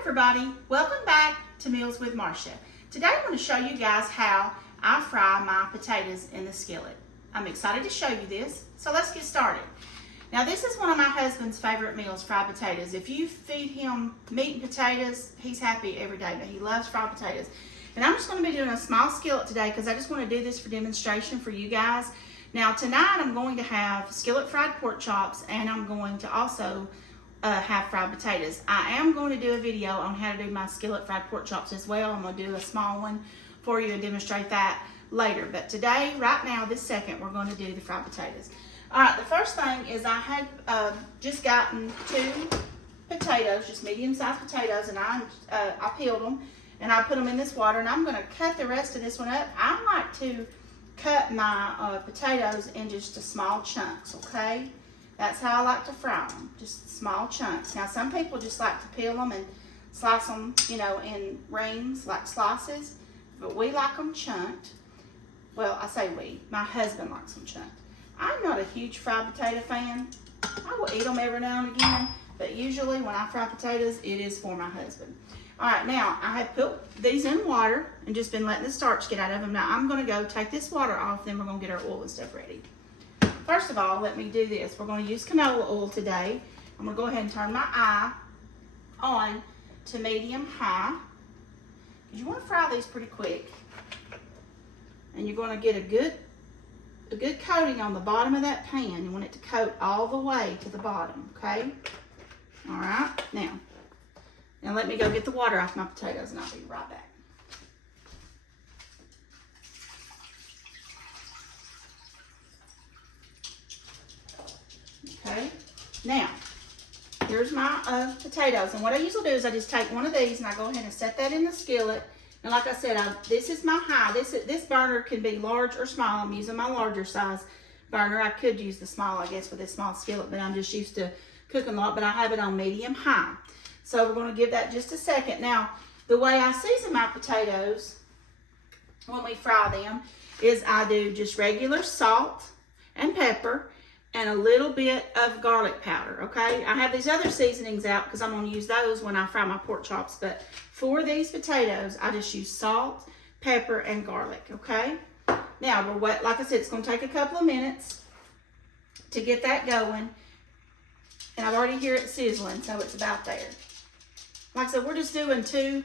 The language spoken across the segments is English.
everybody, welcome back to Meals with Marcia. Today I'm going to show you guys how I fry my potatoes in the skillet. I'm excited to show you this, so let's get started. Now this is one of my husband's favorite meals, fried potatoes. If you feed him meat and potatoes, he's happy every day, but he loves fried potatoes. And I'm just going to be doing a small skillet today because I just want to do this for demonstration for you guys. Now tonight I'm going to have skillet fried pork chops, and I'm going to also have fried potatoes. I am going to do a video on how to do my skillet fried pork chops as well. I'm going to do a small one for you and demonstrate that later. But today, right now, this second, we're going to do the fried potatoes. All right, the first thing is I had just gotten 2 potatoes, just medium-sized potatoes, and I peeled them and I put them in this water, and I'm going to cut the rest of this one up. I like to cut my potatoes in just small chunks, okay? That's how I like to fry them, just small chunks. Now, some people just like to peel them and slice them, you know, in rings, like slices, but we like them chunked. Well, I say we, my husband likes them chunked. I'm not a huge fried potato fan. I will eat them every now and again, but usually when I fry potatoes, it is for my husband. All right, now, I have put these in water and just been letting the starch get out of them. Now, I'm gonna go take this water off, then we're gonna get our oil and stuff ready. First of all, let me do this. We're going to use canola oil today. I'm going to go ahead and turn my eye on to medium high. You want to fry these pretty quick. And you're going to get a good coating on the bottom of that pan. You want it to coat all the way to the bottom, okay? All right, now let me go get the water off my potatoes and I'll be right back. Okay, now here's my potatoes, and what I usually do is I just take one of these and I go ahead and set that in the skillet. And like I said, this is my high. This burner can be large or small. I'm using my larger size burner. I could use the small, I guess, for this small skillet, but I'm just used to cooking a lot. But I have it on medium high. So we're going to give that just a second. Now, the way I season my potatoes when we fry them is I do just regular salt and pepper and a little bit of garlic powder, okay? I have these other seasonings out because I'm going to use those when I fry my pork chops, but for these potatoes, I just use salt, pepper, and garlic, okay? Now, like I said, it's going to take a couple of minutes to get that going, and I've already hear it sizzling, so it's about there. Like I said, we're just doing 2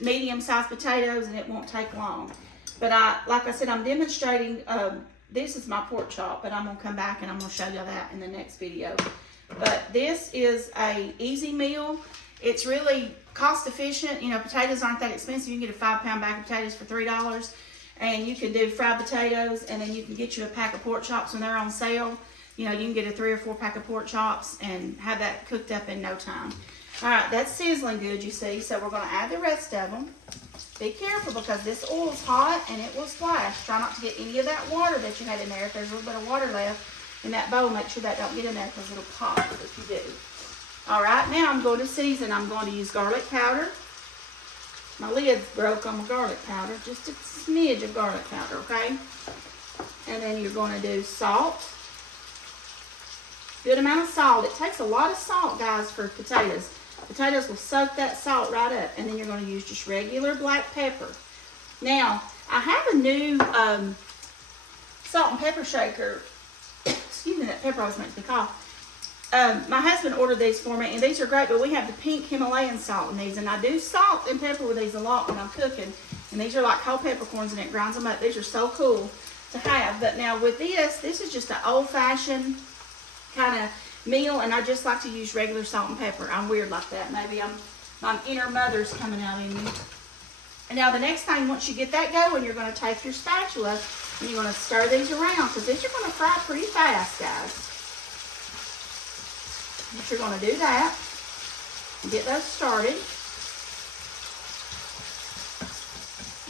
medium-sized potatoes, and it won't take long. But like I said, I'm demonstrating. This is my pork chop, but I'm going to come back and I'm going to show you that in the next video. But this is a easy meal. It's really cost efficient. You know, potatoes aren't that expensive. You can get a 5-pound bag of potatoes for $3. And you can do fried potatoes, and then you can get you a pack of pork chops when they're on sale. You know, you can get a 3 or 4 pack of pork chops and have that cooked up in no time. All right, that's sizzling good, you see. So we're going to add the rest of them. Be careful because this oil is hot and it will splash. Try not to get any of that water that you had in there. If there's a little bit of water left in that bowl, make sure that don't get in there because it'll pop if you do. All right, now I'm going to season. I'm going to use garlic powder. My lid's broke on my garlic powder. Just a smidge of garlic powder, okay? And then you're going to do salt. Good amount of salt. It takes a lot of salt, guys, for potatoes. Potatoes will soak that salt right up, and then you're going to use just regular black pepper. Now, I have a new salt and pepper shaker. Excuse me, that pepper always makes me cough. My husband ordered these for me, and these are great, but we have the pink Himalayan salt in these, and I do salt and pepper with these a lot when I'm cooking, and these are like whole peppercorns, and it grinds them up. These are so cool to have. But now with this is just an old-fashioned kind of meal, and I just like to use regular salt and pepper. I'm weird like that. Maybe my inner mother's coming out in me. And now the next thing, once you get that going, you're going to take your spatula and you're going to stir these around because these are going to fry pretty fast, guys. But you're going to do that and get those started.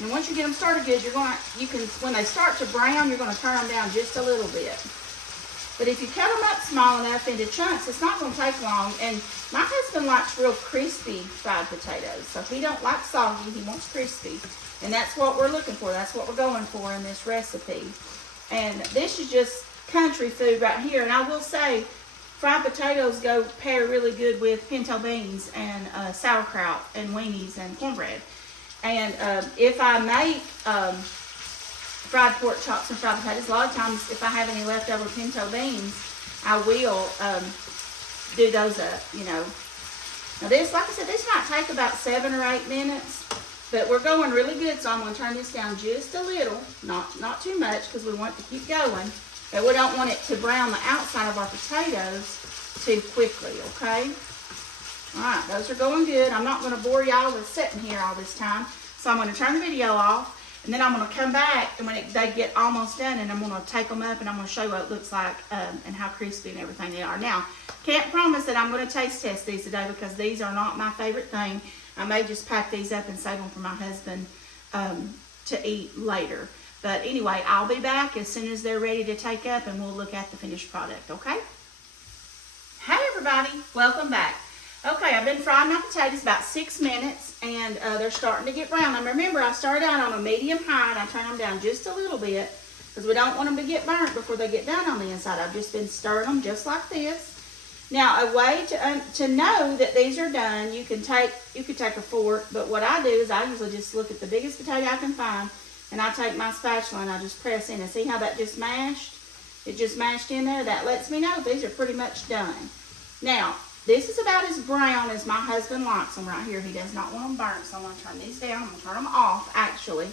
And once you get them started good, when they start to brown, you're going to turn them down just a little bit. But if you cut them up small enough into chunks, it's not going to take long. And my husband likes real crispy fried potatoes. So he don't like soggy, he wants crispy. And that's what we're looking for. That's what we're going for in this recipe. And this is just country food right here. And I will say, fried potatoes pair really good with pinto beans and sauerkraut and weenies and cornbread. And if I make fried pork chops and fried potatoes, a lot of times if I have any leftover pinto beans, I will do those up, you know. Now this, like I said, this might take about 7 or 8 minutes, but we're going really good, so I'm going to turn this down just a little, not too much, because we want to keep going, but we don't want it to brown the outside of our potatoes too quickly, okay? All right, those are going good. I'm not going to bore y'all with sitting here all this time, so I'm going to turn the video off, and then I'm going to come back, and when they get almost done, and I'm going to take them up, and I'm going to show you what it looks like and how crispy and everything they are. Now, can't promise that I'm going to taste test these today because these are not my favorite thing. I may just pack these up and save them for my husband to eat later. But anyway, I'll be back as soon as they're ready to take up, and we'll look at the finished product, okay? Hey everybody, welcome back. Okay, I've been frying my potatoes about 6 minutes, and they're starting to get brown. Now remember, I started out on a medium high, and I turn them down just a little bit because we don't want them to get burnt before they get done on the inside. I've just been stirring them just like this. Now, a way to know that these are done, you could take a fork, but what I do is I usually just look at the biggest potato I can find, and I take my spatula and I just press in, and see how that just mashed? It just mashed in there. That lets me know these are pretty much done. Now, this is about as brown as my husband likes them right here. He does not want them burnt, so I'm going to turn these down. I'm going to turn them off, actually.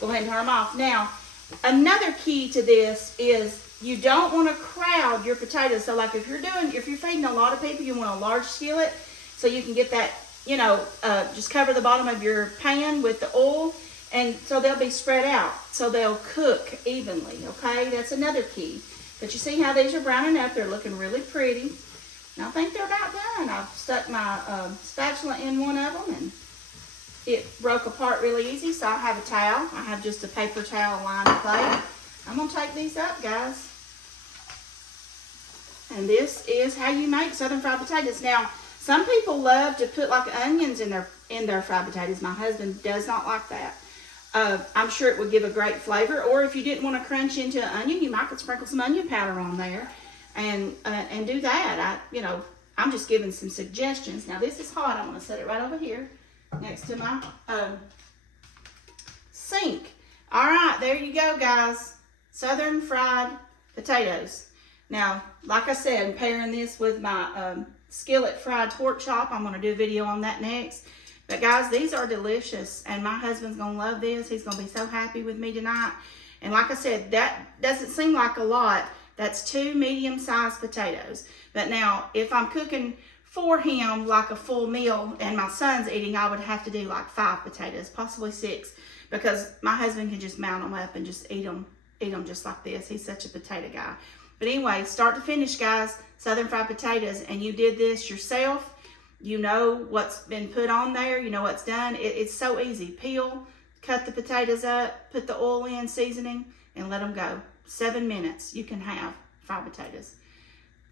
Go ahead and turn them off. Now, another key to this is you don't want to crowd your potatoes. So like if you're feeding a lot of people, you want a large skillet so you can get that, you know, just cover the bottom of your pan with the oil, and so they'll be spread out so they'll cook evenly, okay? That's another key. But you see how these are browning up? They're looking really pretty. And I think they're about done. I've stuck my spatula in one of them, and it broke apart really easy, so I have a towel. I have just a paper towel lined plate. I'm going to take these up, guys. And this is how you make southern fried potatoes. Now, some people love to put like onions in their fried potatoes. My husband does not like that. I'm sure it would give a great flavor. Or if you didn't want to crunch into an onion, you might could sprinkle some onion powder on there and do that. I'm just giving some suggestions. Now this is hot. I'm going to set it right over here next to my sink. All right, there you go, guys. Southern fried potatoes. Now, like I said, I'm pairing this with my skillet fried pork chop. I'm going to do a video on that next. But guys, these are delicious, and my husband's going to love this. He's going to be so happy with me tonight. And like I said, that doesn't seem like a lot. That's 2 medium-sized potatoes. But now, if I'm cooking for him like a full meal and my son's eating, I would have to do like 5 potatoes, possibly 6, because my husband can just mount them up and just eat them just like this. He's such a potato guy. But anyway, start to finish, guys, southern fried potatoes, and you did this yourself. You know what's been put on there. You know what's done. It's so easy. Peel, cut the potatoes up, put the oil in, seasoning, and let them go. 7 minutes, you can have fried potatoes.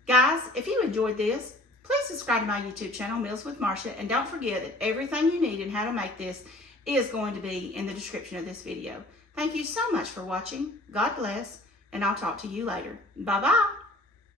Guys, if you enjoyed this, please subscribe to my YouTube channel, Meals with Marcia, and don't forget that everything you need and how to make this is going to be in the description of this video. Thank you so much for watching. God bless, and I'll talk to you later. Bye-bye.